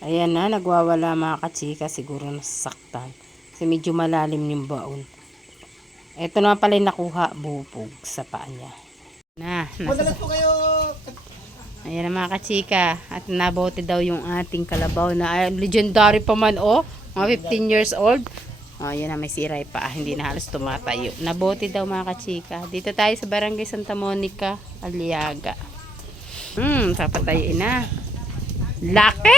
Ayan na, nagwawala mga kachika. Siguro nasasaktan. Kasi medyo malalim yung baon. Ito naman pala yung nakuha, bubog sa paa niya. Madalas po kayo. Ayan na mga kachika. At nabote daw yung ating kalabaw na legendary pa man mga 15 years old. Ayan na, may siray pa. Hindi na halos tumatayo. Nabote daw mga kachika. Dito tayo sa Barangay Santa Monica, Aliaga. Papatayin na. Laki!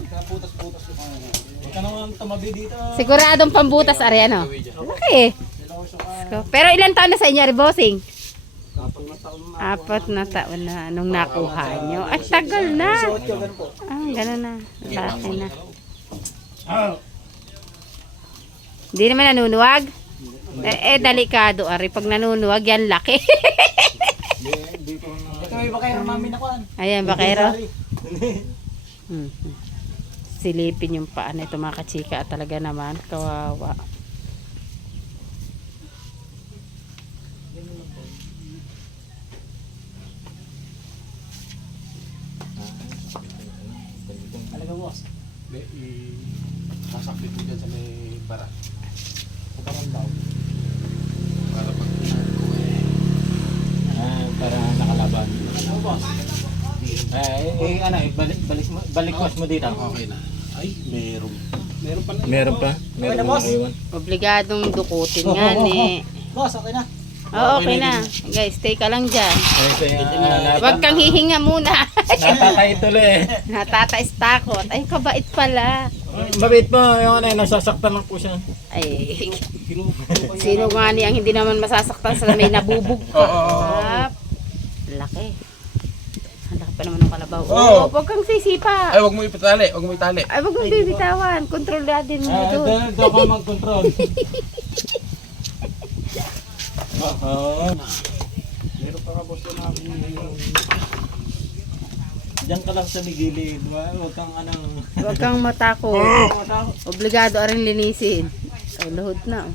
Pagkaputas-putas yung ano. Huwag ka naman tumabi dito. Siguradong pambutas, Ariano. Laki. Pero ilan taon na sa inyo, Bossing? 4 na taon na nung nakuha nyo. At tagal na. Gano'n na. Laki na. Hindi naman nanunuwag? Delikado, Ari. Pag nanunuwag, yan laki. Ito may bakayro namin na kuhan. Ayan, bakero. Silipin yung paa na ito mga kachika. At talaga naman, kawawa. Talaga boss. Sasakbit mo dyan sa may bara. Parang daw. Para pag Para nakalaban. Ano boss? Balik mo dito. okay na. Ay, meron. Meron pa na. Meron pa? Meron na boss? Obligadong dukutin nga eh. Boss, okay na. Oo, okay na. Guys, stay ka lang dyan. Huwag kang hihinga muna. Natatay tuloy eh. Natatais takot. Ay, kabait pala. Mabait po, yung ano, nasasaktan lang po siya. Ay, sino nga niyang hindi naman masasaktan sa may nabubog ka. Laki. Ang laki pa naman ng kalabaw. Oo. Huwag kang sisipa. Ay, wag mo ipatali. Wag mo itali. Ay, huwag mong bibitawan. Kontroladin mo doon. Doon ka mag-control. Meron pa ka boss na Diyan ka lang sa migilid. Huwag kang anong... Huwag kang matakot. Obligado rin linisin. Ay, luhod na.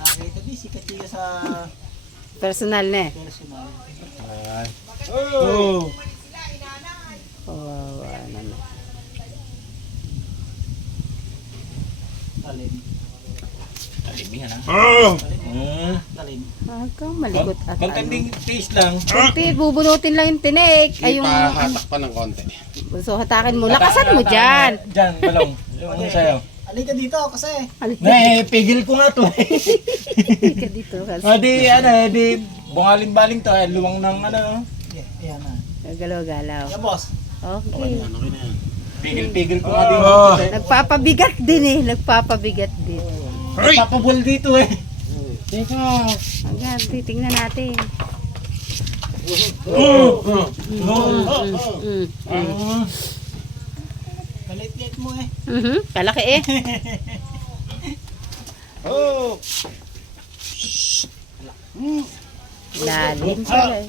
Nakita di si Katiya sa Personal na eh. personal. Kawawa naman. Talin. Talibingan ha. Talin. Huwag kang malikot at ano. Pagkanding taste lang. Kunti, bubunutin lang yung tinik. Ay, yung... Ipahatak pa ng konti. So, hatakin mo. Lakasan mo dyan. Diyan, balong. Yung ano sa'yo. Halika dito kasi. Pigil ko nga to eh. Ka dito kasi. Di bungaling-baling to eh. Luwang ng ano. Ayan na. Gagalaw-galaw. Yeah, boss. Okay. Okay na yan. Pigil ko nga din. Nagpapabigat din eh. Nagpapabigat din. Papabol dito eh. Teka. Hanggang, titingnan natin. Kalit-lit mo eh. Kalaki eh. Lalim pala eh.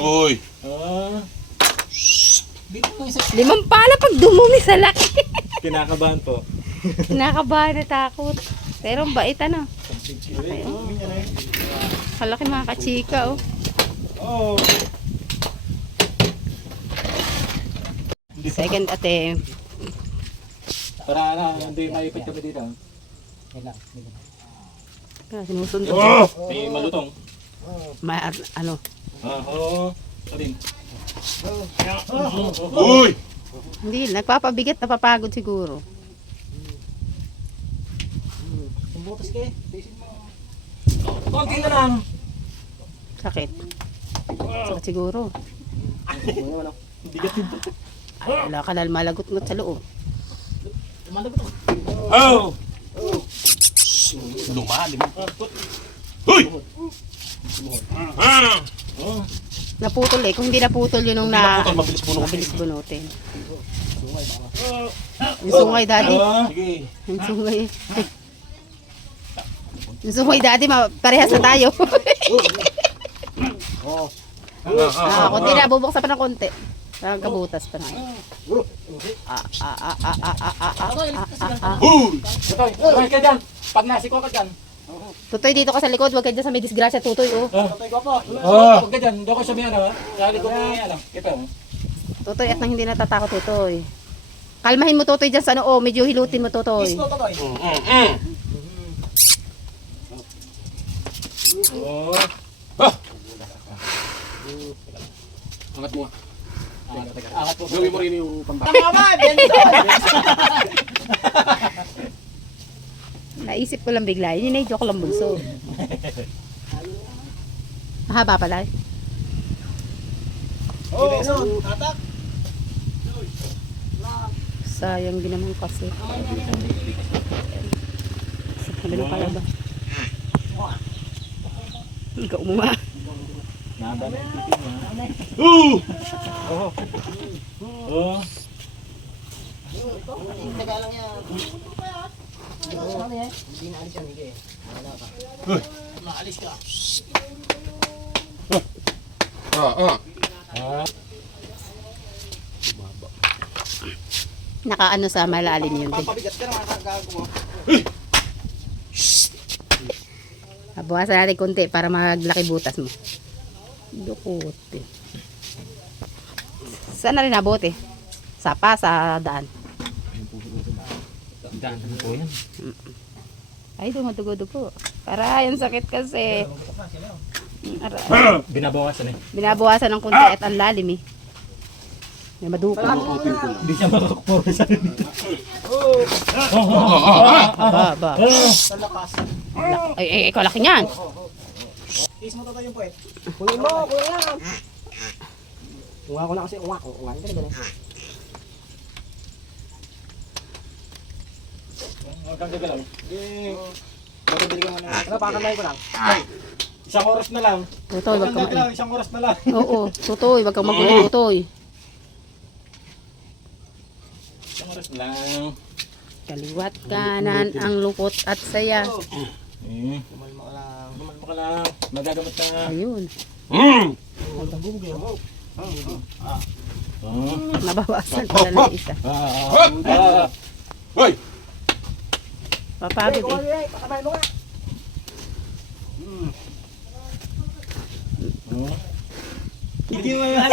Uy. Dito mo isa. 5 pala pag dumumi sa laki. Kinakabahan po. Kinakabahan na takot. Pero ang bait ano. Kalaki mga kachika oh. Second attempt. Para hindi maipit kami dito. Sinusunod. May malutong. Ano? Sarin. Uy. Hindi, nagpapabigat, napapagod siguro. Pumbutas ka eh. Konti na lang. Sakit. Sakit siguro. Bigat dito. Wala ka na malagot-ngot sa loob. Lumalagot ako. Lumalim. Uy. Naputol eh. Kung hindi naputol yun nung na... Mabilis puno. Mabilis bunutin. Yung sungay, daddy. Sige. Yung sungay. Yung sungay, daddy. Parehas na tayo. Kunti na. Bubuksan pa ng konti. Parang kabutas pa na. Uy. Tutoy ka dyan. Pag nasiko ka dyan. Tutoy, dito ka sa likod. Huwag ka dyan sa may disgrasya, tutoy. Pag ka dyan. Doon ka sabihin ano. Sa likod ni ano. Ito. Totoy at nang hindi natatakot, Totoy. Kalmahin mo, Totoy, dyan sa noo. Medyo hilutin mo, Totoy. Kiss mo to, Toy. Oh. Angat mo. Angat po. Gawin mo rin yung pambak. Tama ba? Benson! Naisip ko lang bigla. Yun ay joke lang, bunso. Mahaba pala. Oh, Benson, tatak. Sayang din naman kasi. Sa kami ng kalaba. Ikaw mo nga. Naba na yung pipi niya. Oh! Oh. Taga lang yan. Hindi na alis yan, hindi eh. Wala ka. Maalis ka. Ah. Nakaano sa malalim yun. Papabigat ka naman kagagawa. Bawasan natin konti para maglaki butas mo. Dukote. Saan na rin nabote? Sapa sa daan. Daan na po yan. Ay, dumadugo-dugo. Aray, ang sakit kasi. Aray. Binabawasan eh. Binabawasan ng konti at ang lalim eh. May maduko. Hindi siya makakapuro sa Aba. Sa lakas. Ay, ikaw laki niyan. Kiss mo to, Toy, yung puwet. Kunin mo, kunin lang. Unga ko na kasi, unga. Unga, hindi ka na. Huwag kang gagalaw. Matibili ka nga Ano, pakamay ko lang. Isang oras na lang. Tutoy, wag kang Gagalaw, isang oras na lang. Oo, tutoy, wag kang magulo, tutoy. Isang oras na lang. Kaliwat kanan ang lukot at saya. Kumalma ka lang. Kumalma ka lang. Magagamot ka. Ayun. Nabawasan pala ng isa. Hoy! Papagod eh. Kunin, pakamay mo nga. Hindi mo yan.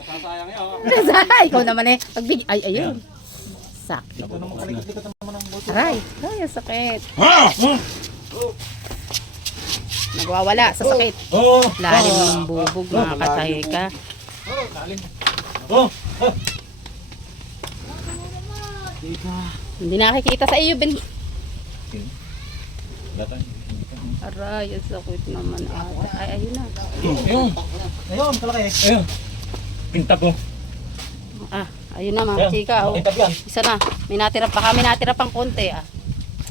Masasayang yan. Nasa, ikaw naman eh. Pagbig, ay, ayun. Sakit. Ito naman kalikot-likot naman ang buto. Aray, ay, ang sakit. Nagwawala sa sakit. Oh! Lalim ng bubog, mga katay ka. Oh! Hindi nakikita sa iyo, Ben. Datang. Aray, ang sakit naman ata. Ay, ayun na. Ayun! Ayun, kalaki. Ayun! Pinta ko. Ah, ayun na mga chika. Oh. Pinta yan. Isa na. May natira pa kami, natira pang konti ah.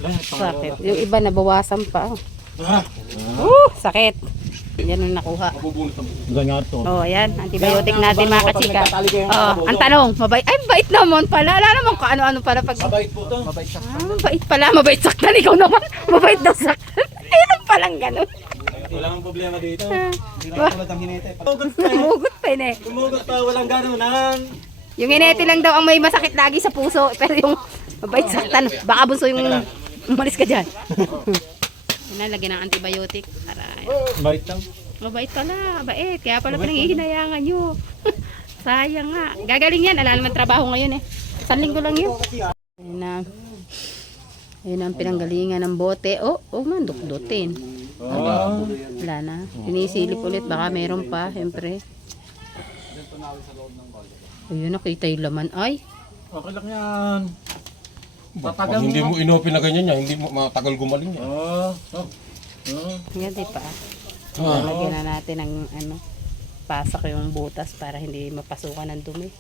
Sakit. Yung iba nabawasan pa. Oh. Sakit. Yan ang nakuha. Ganyan to. Oh, ayan. Antibiotic natin mga kachika. Oh, ang tanong, mabait. Ay, mabait naman pala. Wala naman kung ano-ano pala pag... Mabait po to. Mabait pala. Mabait saktan. Ikaw naman. Mabait daw saktan. Ayun palang ganun. Wala kang problema dito. Hindi na tulad ang hinete. Umugot pa yun eh. Tumugot pa, walang ganunan. Yung inete lang daw ang may masakit lagi sa puso. Pero yung mabait saktan. Baka bunso yung umalis ka dyan. Nalagyan ng antibiotic. Aray. Mabait lang. Mabait pala, mabait. Kaya pala pinangihinayangan nyo. Sayang nga. Gagaling yan. Ala naman trabaho ngayon eh. Isang linggo lang yun. Ayun na. Ayun ang pinanggalingan ng bote. Oh, man, dukdutin. Wala na. Sinisilip ulit. Baka meron pa, siyempre. Ayun, nakita yung laman. Ay, Okay lang yan. Pag hindi mo inopen na ganyan yan, hindi mo matagal gumaling yan. yan di pa. Lagyan na natin ng ano, pasak yung butas para hindi mapasukan ng dumi.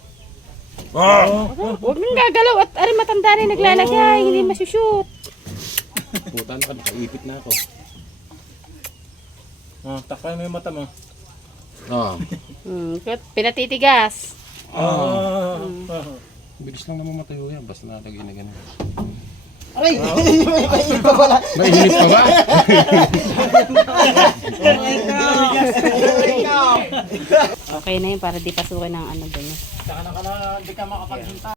Huwag nang gagalaw at ari matanda na yung naglalagay. Hindi masushoot. Puta na ka, nakaipit na ako. Takay mo yung mata mo. Pinatitigas. Bilis lang naman matayo yan, basta nalagay na ganun. Aray! May iba pala. Mainit pa ba? Okay na yun para di pasukin ng ano doon. Saka na ka na, hindi ka makapaghinta.